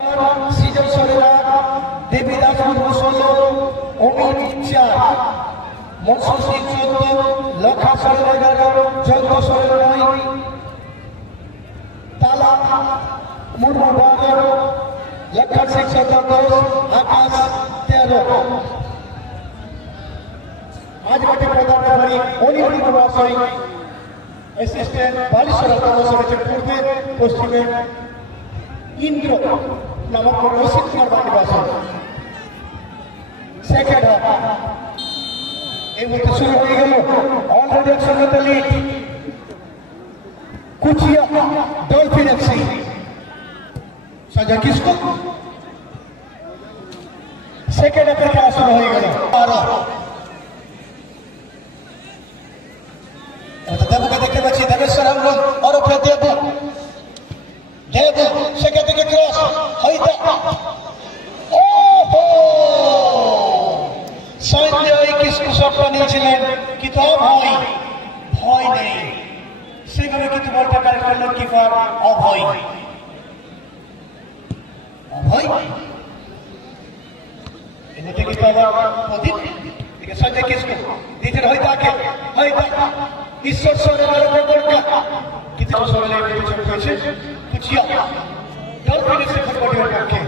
সৃজন সরেরা দেবীদাস মুসল অমিত ইচ্ছা মৎস্য চোদ্দ লক্ষা সরের 11 যজ্ঞ সরের 9 তালা মুর্মু 12 লক্ষা শিক্ষক 10 আকাশ 13 আজবাটি প্রধান রেফারি অনিল মহাশয় অ্যাসিস্ট্যান্ট বালিশ্বর কর্মসূচির পূর্বে পশ্চিমে ইন্দ্র নামক রশিদ কুমার বানিবাসন সেকেন্ড হাফ এই মুহূর্তে শুরু হয়ে গেল অলরেডি একসঙ্গে লিড কুচিয়া dolphin FC Sanjay Kisku second হাফের খেলা শুরু হয়ে গেল দেবকে দেখতে পাচ্ছি দেবেশ্বর আমরুল ওরফে দেব সেখান থেকে ক্রস হইতা সঞ্জয় কিসকু শটটা নিয়েছিলেন কিন্তু ভয় নেই সেভাবে কিন্তু বলটা কারেক্ট করলেন কিপার অভয় এমনিতে কিন্তু আবার প্রদীপ দিকে সঞ্জয় কিসকু দিতেন হইতাকে ঈশ্বর সরের গোলটা কিছু সরলে চোট হয়েছে কুচিয়া ডলফিনের ফুটবলের পক্ষে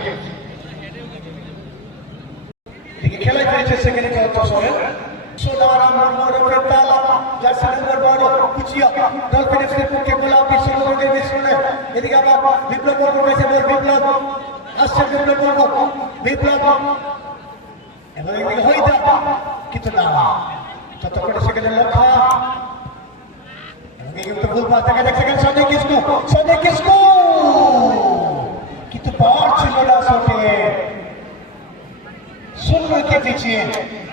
এদিকে খেলায় ফিরেছে সেখানে সরের সোনারাম মুর্মুর তালা জার্সি নম্বর 12 কুচিয়া ডলফিনের পক্ষে গোলাপি সরোবরের মিশ্রণে এদিকে আবার বিপ্লব বর্মা কাছে বল বিপ্লব আসছে বিপ্লব এবং এদিকে হইতা কিন্তু না ততক্ষণে সেখানে লক্ষা কিন্তু ভুল পাস দেখা যাচ্ছে সঞ্জয় কিসকু কিন্তু পাওয়ার ছিল না শটে শূন্যকে পিছিয়ে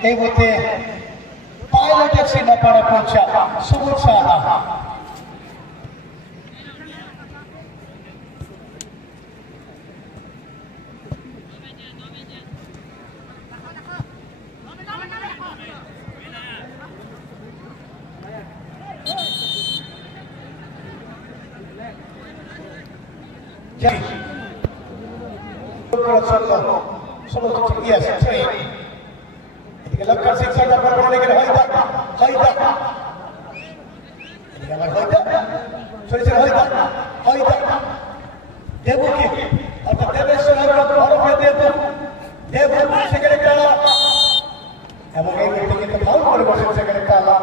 এই মুহূর্তে পাইলট এফসি না পারা পৌঁছা সুবোধ সাহা দেবকে অর্থাৎ দেবেশ্বর সেখানে কালা এবং এই মুহূর্তে কিন্তু ফাউল করে বসেন সেখানে কালা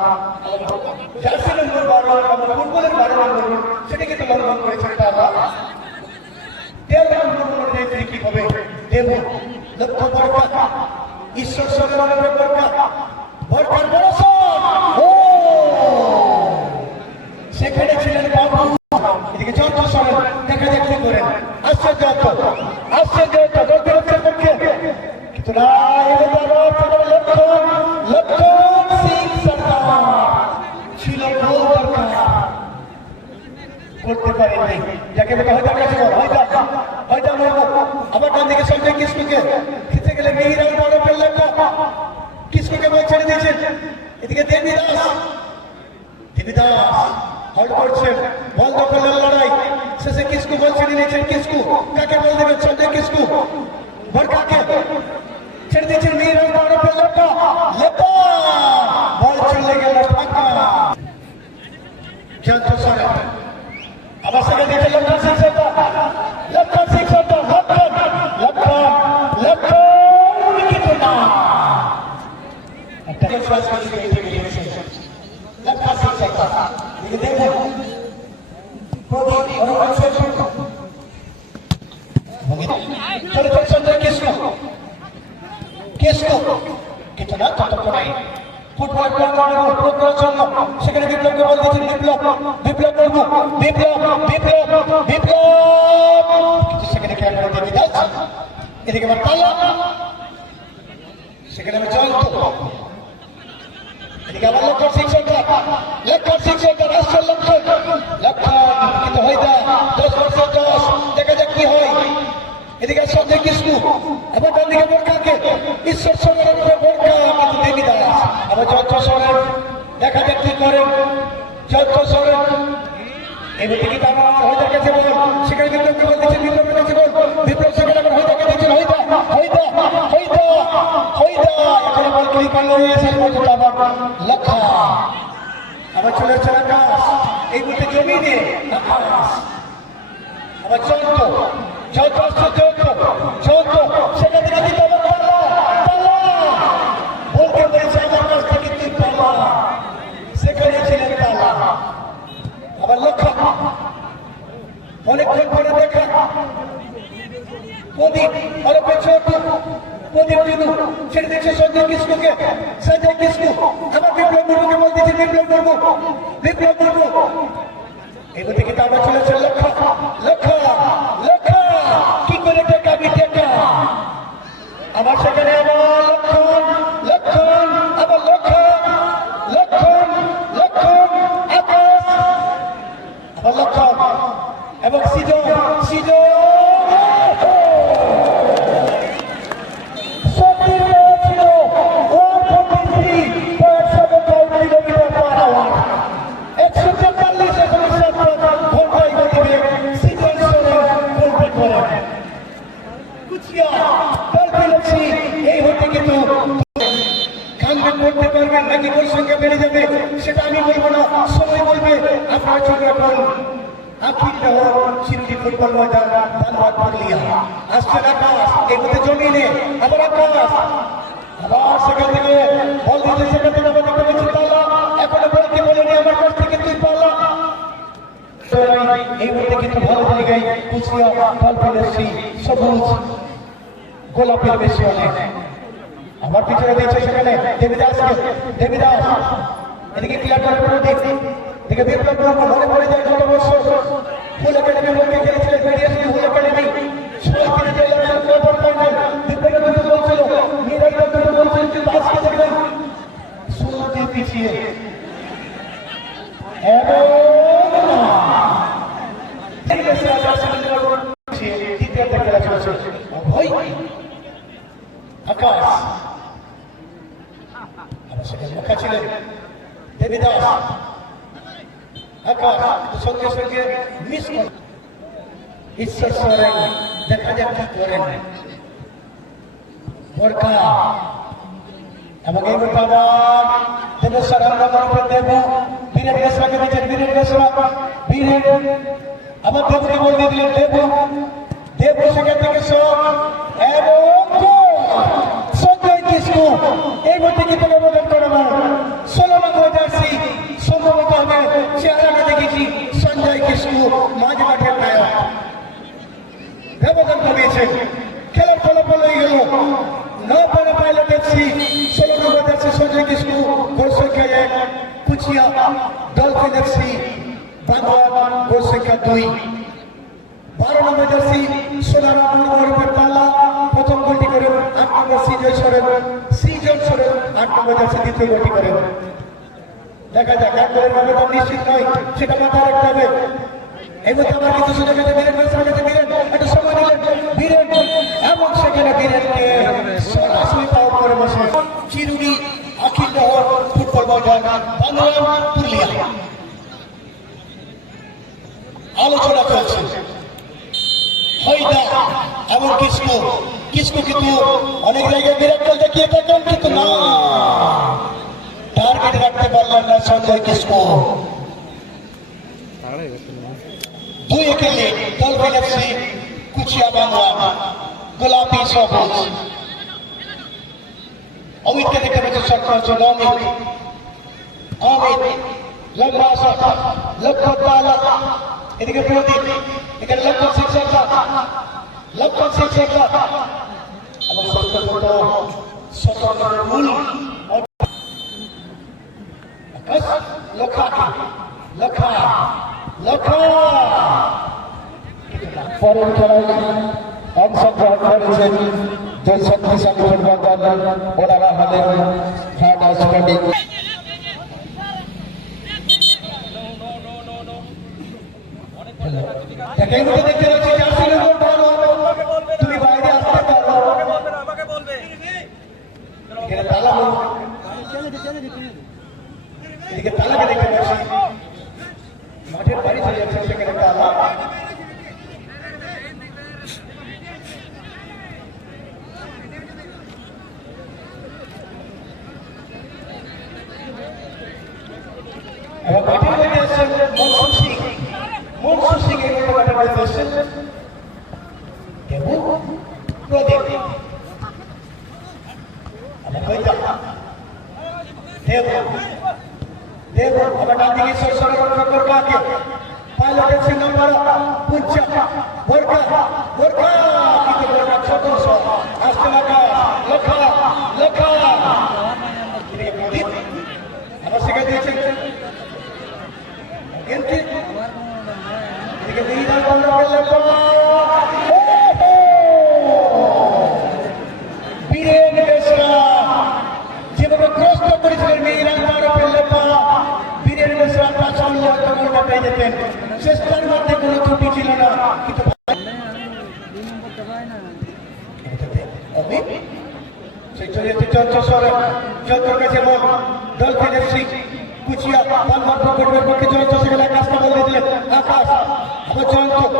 জার্সি নম্বর 12 এবং ফুটবলের 12 নম্বর সেটা কিন্তু লঙ্ঘন করেছেন কালা কি হবে দেব লক্ষ্য বরকা ঈশ্বর সরের বরকার বড় সেখানে ছিলেন বাবু এদিকে যত সরেন দেখা দেখি করেন আশ্চর্য গল্পের পক্ষে কিন্তু না লক্ষণ সিং সরকার ছিল করতে পারেননি যাকে বলা হয়তো আবার ডান দিকে সঞ্জয় কিসকুকে খেতে গেলে মিহিরাল বড় ফেললেন না কিসকুকে বল ছেড়ে দিয়েছেন এদিকে দেবীদাস হল্ড করছেন বল দখলের লড়াই শেষে কিসকু বল ছেড়ে নিয়েছেন কিসকু কাকে বল দেবেন সঞ্জয় কিসকু বরকাকে ছেড়ে দিয়েছেন মিহিরাল বড় ফেললেন না বল চলে গেল ফাঁকা জানতো সরে আবার সেখানে দেখে লক্ষণ কিন্তু না একটা কিন্তু না ততক্ষণে ফুটবল সেখানে বিপ্লবকে বল দিয়েছেন বিপ্লব কিন্তু সেখানে খেলা করে দেবীদাস এদিকে আবার তালা সেখানে আমি জয়ন্ত এদিকে আবার লক্ষণ সিং সরকার আসছে লক্ষণ কিন্তু হয়তো 10 দেখা যাক কি হয় এদিকে সঞ্জয় কিসকু আবার ডান দিকে বরকাকে ঈশ্বর সরের বরকা কিন্তু দেবীদাস আবার যন্ত্র সরেন দেখা যাক কি করেন যন্ত্র সরেন এবার থেকে আমার হয়তো কাছে বল সেখানে বিপ্লবকে বল দিচ্ছেন বিপ্লবের কাছে বল বিপ্লব সেখানে এই পাল্লা এসে পর্যন্ত আবার লক্ষ্য আবার চলে যাচ্ছে আকাশ এই মুহূর্তে জমিনে আকাশ আবার চৌদ্দ চৌদ্দ আসছে চৌদ্দ সেখান থেকে দিতে হবে পাল্লা বলতে বলেছে আমার কাছ থেকে তুই পাল্লা সেখানে ছিলেন পাল্লা আবার লক্ষ্য অনেকক্ষণ পরে দেখা প্রদীপ অরপে ছোট প্রদীপ দিনু ছেড়ে দিচ্ছে সঞ্জয় কিস্কুকে সঞ্জয় কিস্কু আবার বিপ্লব মুর্মুকে বলতেছে বিপ্লব মুর্মু এবার থেকে তো আমরা চলেছে লক্ষ্য কি করে টেকা টেকা আবার সেখানে আবার লক্ষণ আবার লক্ষণ আকাশ আবার লক্ষণ এবং সিজন করতে পারবেন নাকি গোল সংখ্যা বেড়ে যাবে সেটা আমি বলবো না সময় বলবে আপনারা চোখ রাখুন আখির শহর শিরুলি ফুটবল ময়দান ধানবাদ পুরুলিয়া আসছেন আকাশ এই মধ্যে জমিনে আবার আকাশ আবার সেখান থেকে বল দিচ্ছে সেখান থেকে আবার দেখতে পাচ্ছি পাল্লা এখনো বলতে বলেনি আমার কাছ থেকে তুই পাল্লা এই মধ্যে কিন্তু ভালো জায়গায় কুচিয়া ডলফিন এসছি সবুজ গোলাপের বেশি অনেক আবার পিছনে দিচ্ছে সেখানে দেবীদাস এদিকে ক্লিয়ার করে প্রদীপ এদিকে বিপ্লব মুর্মু মনে পড়ে যায় গত বছর ফুল একাডেমি মধ্যে খেলেছিলেন বেরিয়েছিল ফুল একাডেমি সবাই কিনে চলে যাচ্ছেন কোয়ার্টার ফাইনাল বিপ্লবের দুটো বলছিল নিরাইয়ের দুটো বলছিল কিন্তু আজকে দেখবেন সুন্দর পিছিয়ে আকাশ লেখা ছিলেন দেবীদাস আকাশ সঙ্গে সঙ্গে মিস করে ঈশ্বর সরেন দেখা যাক কি করেন বোরখা এবং এই মতো আবার দেবেশ্বর আমরা মনে দেব বীরেন বেসরাকে দিচ্ছেন বীরেন বেসরা বীরেন আবার দেবকে বলতে দিলেন দেব সেখান থেকে সব এবং সঞ্জয় কিস্কু এই মধ্যে কি তোকে বদল করে 16 নম্বর জার্সি সম্ভবত হবে চেহারাটা দেখেছি সঞ্জয় কিস্কু মাঝ মাঠের নায়ক ব্যবধান কমিয়েছে খেলার ফলাফল হয়ে গেল 9 পরে পাইলে দেখছি 16 নম্বর জার্সি সঞ্জয় কিস্কু গোল সংখ্যা 1 কুচিয়া ডলফিন এফসি বাংলা গোল সংখ্যা 2 12 নম্বর জার্সি সোনারা মুর্মুর পাল্লা প্রথম গোলটি করে 8 নম্বর সৃজন সরেন 8 নম্বর জার্সি দ্বিতীয় গোলটি করেন দেখা যাক এক গোলের ব্যবধান নিশ্চিত নয় সেটা মাথায় রাখতে হবে এই মধ্যে আমার কিন্তু সুযোগ আছে বীরেন একটা সময় নিলেন বীরেন এবং সেখানে বীরেনকে সরাসরি পাওয়া করে বসে চিরুনি আখির শহর ফুটবল ময়দান বাংলা পুরুলিয়া আলোচনা চলছে হয়দা এবং কিস্কু কিন্তু অনেক জায়গায় বিরাট দল দেখিয়ে থাকেন কিন্তু না টার্গেট রাখতে পারলেন না সঞ্জয় কিস্কু 2 খেলে ডলফিন এফসি কুচিয়া বাংলা গোলাপি সবুজ অমিতকে দেখতে পাচ্ছে সরকার জন্য অমিত লম্বা শট লক্ষ্য তালা এদিকে প্রদীপ এখানে লক্ষণ শিক্ষক এবং সতর্ক মূল পরের খেলায় অংশগ্রহণ করেছেন যে শক্তিশালী ফুটবল দল ওনারা হলেন থার্ড স্পোর্টিং দেখতে পাচ্ছি তুমি বাইরে আসতে পারো এখানে তালাকে দেখতে পাচ্ছি মাঠের বাড়ি চলে যাচ্ছে সেখানে তালা প্রদীপ দেব দেব আবার ডান দিকে সরসর রক্ষক কাকে পাইলট এসে নম্বর পুঞ্চা বোরকা বোরকা কিন্তু বোরকা ছোট সব আসতে লাগা লেখা লেখা আবার শিখে দিয়েছেন কিন্তু এদিকে দুইবার বন্ধ করলে বীরেন বেশরা যেভাবে কষ্ট করেছিলেন মেয়েরা ফেললে বীরেন বেশরা কাজ করলে হয়তো গোলটা পেয়ে যেতেন চেষ্টার মধ্যে কোনো ত্রুটি ছিল না কিন্তু যন্ত্র কাছে বল ডলফিন এফসি কুচিয়া পালমার প্রকল্পের পক্ষে যন্ত্র সেখানে আকাশটা বল দিলেন আকাশ আবার যন্ত্র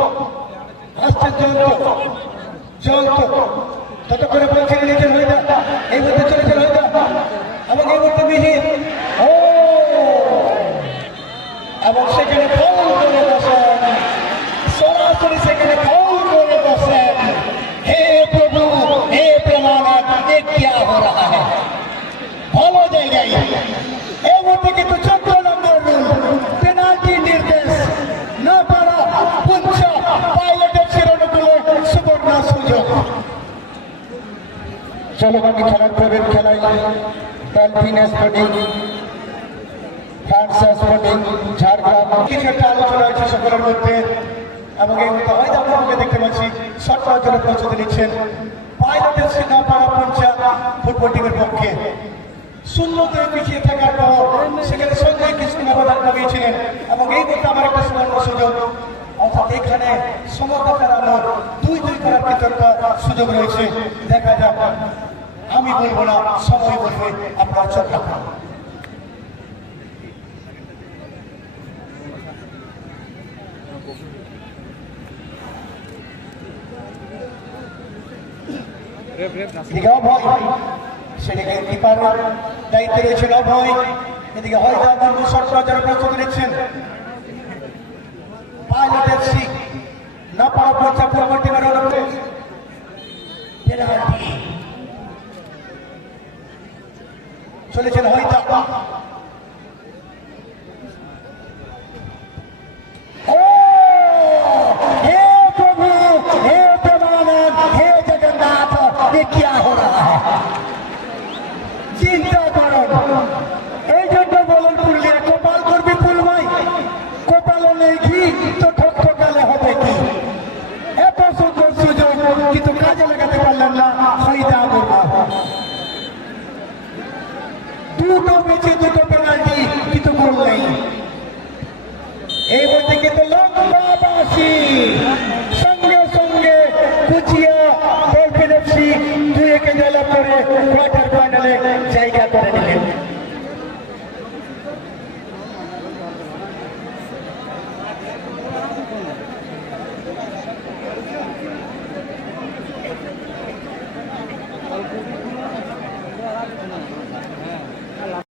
আসছেন যন্ত্র যন্ত্র তত করে বলছেন নিজের হয়ে যা এই মধ্যে চলেছেন হয়ে যা এবং এই মধ্যে মিহির ও এবং সেখানে ফাউল করে বসেন সরাসরি সেখানে ফাউল করে বসেন হে প্রভু হে প্রেমানাথ এ क्या हो रहा है ভালো জায়গায় এই মুহূর্তে কিন্তু 14 নম্বর পেনাল্টি নির্দেশ না পারা পুঞ্চা পাইলটের শিরোনামগুলো সুবর্ণ সুযোগ চলমান খেলার প্রবেশ খেলায় dolphin sporting France sporting Jhargram কিছু একটা আলোচনা হয়েছে সকলের মধ্যে এবং এই মধ্যে হয়তো আপনাকে দেখতে পাচ্ছি শর্ট জন্য প্রস্তুতি নিচ্ছেন পাইলটের সিদ্ধা পাড়া পঞ্চা ফুটবল টিমের পক্ষে শূন্যতে পিছিয়ে থাকার পর সেখানে সঞ্জয় কৃষ্ণ অবদান কমিয়েছিলেন এবং এই মধ্যে আমার একটা সুবর্ণ সুযোগ অর্থাৎ এখানে সমতা ফেরানোর 2-2 করার কিন্তু একটা সুযোগ রয়েছে দেখা যাক আমি বলবো না সময় বলবে আপনার চোখ রাখুন সেদিকে কিপারের দায়িত্বে রয়েছেন অভয় এদিকে হয়তো সরকার প্রস্তুতি নিচ্ছেন পাইলট এফসি না পাওয়া পঞ্চা ফুটবল টিমের পেনাল্টি চলেছেন হয়তো क्या हो रहा है চিন্তা করুন এই জন্য বলুন পুরুলিয়া কপাল করবি ফুলমাই কপালও নেই ঘি তো ঠকঠকালে হবে কি এত সুন্দর সুযোগ কিন্তু কাজে লাগাতে পারলেন না হইদা বলবো দুটো ম্যাচে দুটো পেনাল্টি কিন্তু গোল নেই এই মধ্যে কিন্তু লম্বা বাসি